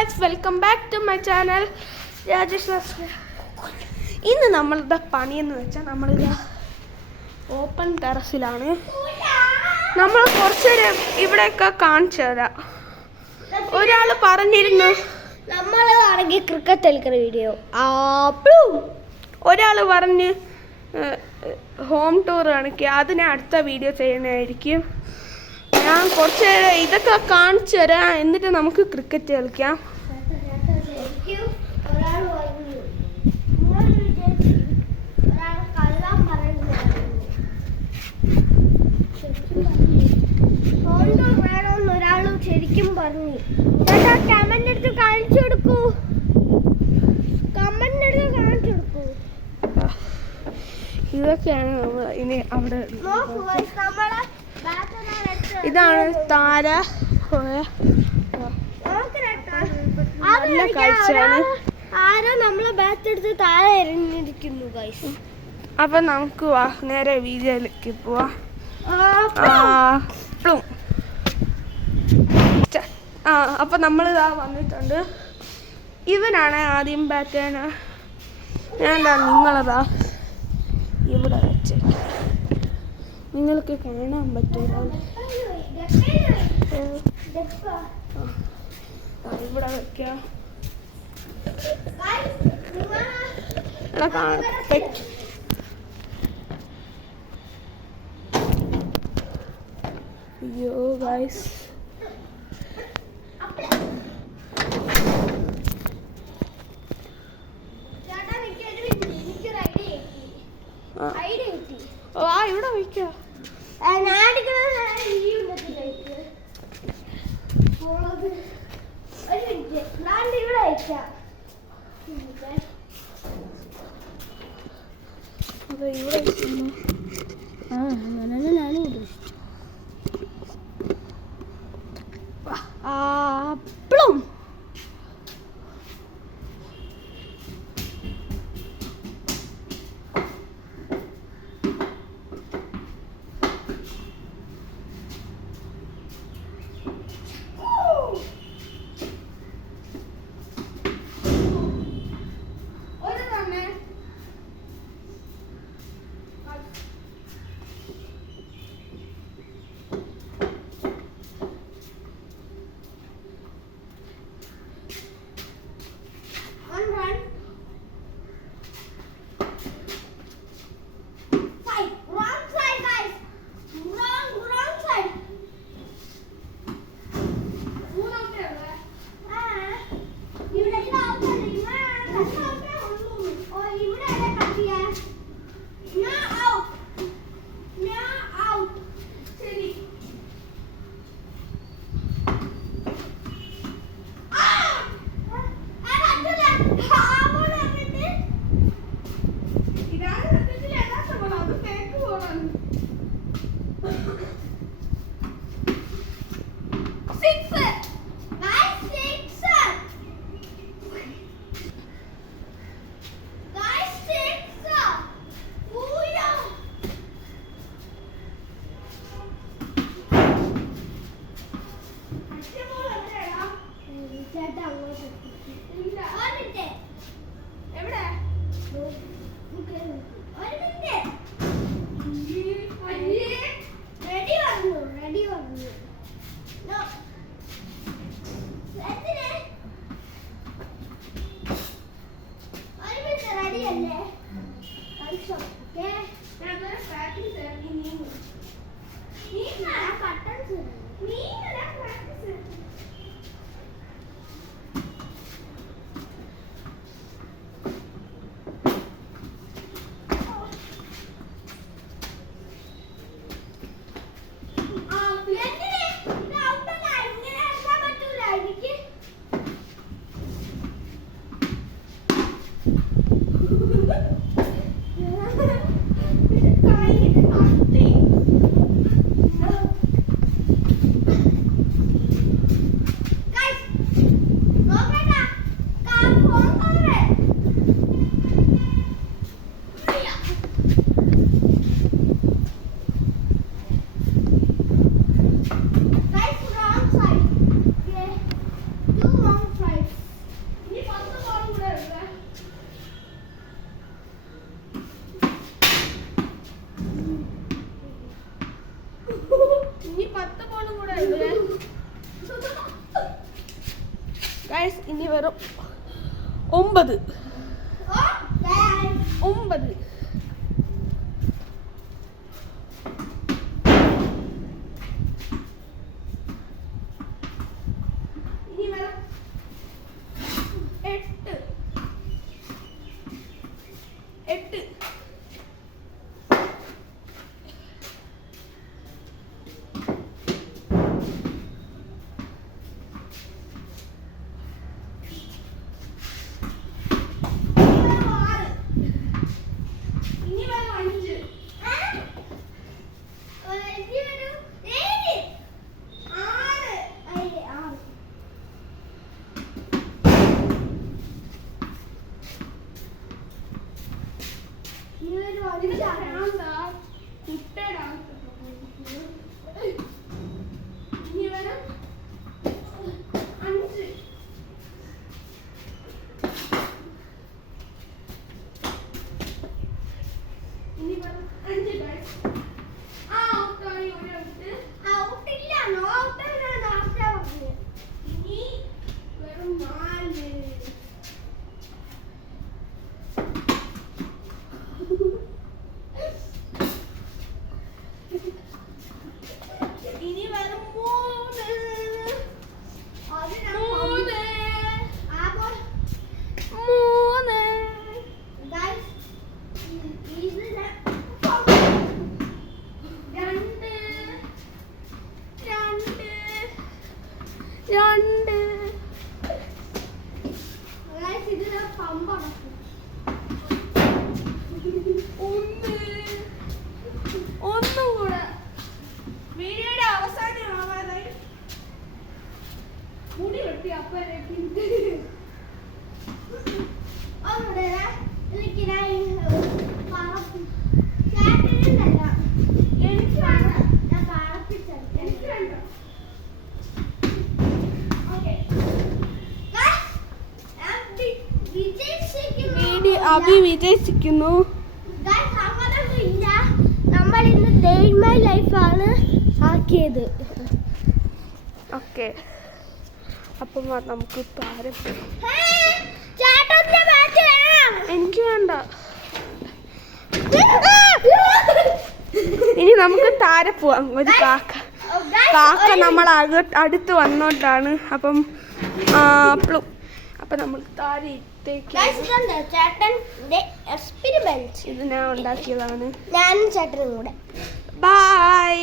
guys, welcome back to my channel. ഇന്ന് നമ്മളുടെ പണിയെന്ന് വെച്ചാൽ നമ്മളിത് ഓപ്പൺ ടെറസിലാണ്. നമ്മൾ കുറച്ചേരം ഇവിടെയൊക്കെ കാണിച്ചു തരാം. ഒരാൾ പറഞ്ഞിരുന്നു നമ്മളാണെങ്കിൽ ക്രിക്കറ്റ് കളിക്കുന്ന വീഡിയോ, ഒരാൾ പറഞ്ഞ് ഹോം ടൂർ കണക്കി അതിനെ അടുത്ത വീഡിയോ ചെയ്യുന്നതായിരിക്കും. ഞാൻ കുറച്ച് നേരം ഇതൊക്കെ കാണിച്ചു തരാം, എന്നിട്ട് നമുക്ക് ക്രിക്കറ്റ് കളിക്കാം. ഒരാളും ശരിക്കും പറഞ്ഞു. കമന്റ് എടുത്ത് കാണിച്ചു കൊടുക്കൂ, കമന്റ് എടുത്ത് കാണിച്ചു കൊടുക്കൂ. ഇതൊക്കെയാണ് നമ്മൾ ഇനി അവിടെ. ഇതാണ് താര, നല്ല കാഴ്ചയാണ്. ആരോ നമ്മളെ ബാറ്റ് എടുത്ത് താഴെ എറിഞ്ഞിരിക്കുന്നു ഗൈസ്. അപ്പൊ നമുക്ക് നേരെ വീഡിയോയിലേക്ക് പോവാം. അപ്പൊ നമ്മളിതാ വന്നിട്ടുണ്ട്. ഇവനാണ് ആദ്യം ബാറ്റാണ്. ഞാനെന്താ നിങ്ങളതാ ഇവിടെ വെച്ചേക്കാം, നിങ്ങൾക്ക് കാണാൻ പറ്റില്ല. ഇവിടെ വെക്കാം. അയ്യോ ഗൈസ്, ഇവിടെ വയ്ക്കാം. ഗൈസ് ഇനി വെറും 9. 9. ഇനി വെറും 8. 8. ഒന്നും കൂടെ വീഡിയോയുടെ അവസാനമാവാതായി മുടി വെട്ടി അപ്പഴേക്കും അഭി വിജയിച്ചിരിക്കുന്നു. നമ്മൾ ഇന്ന് ഡേ ഇൻ മൈ ലൈഫാണ് ആക്കിയത്. ഓക്കെ, അപ്പം നമുക്ക് താരം എനിക്ക് വേണ്ട. ഇനി നമുക്ക് താരെ പോവാം. ഒരു കാക്ക നമ്മൾ അടുത്ത് വന്നോണ്ടാണ്. അപ്പം നമ്മൾ താരെ ഇത് ഞാൻ ഉണ്ടാക്കിയതാണ്. ഞാനും ചേട്ടനും കൂടെ. ബൈ.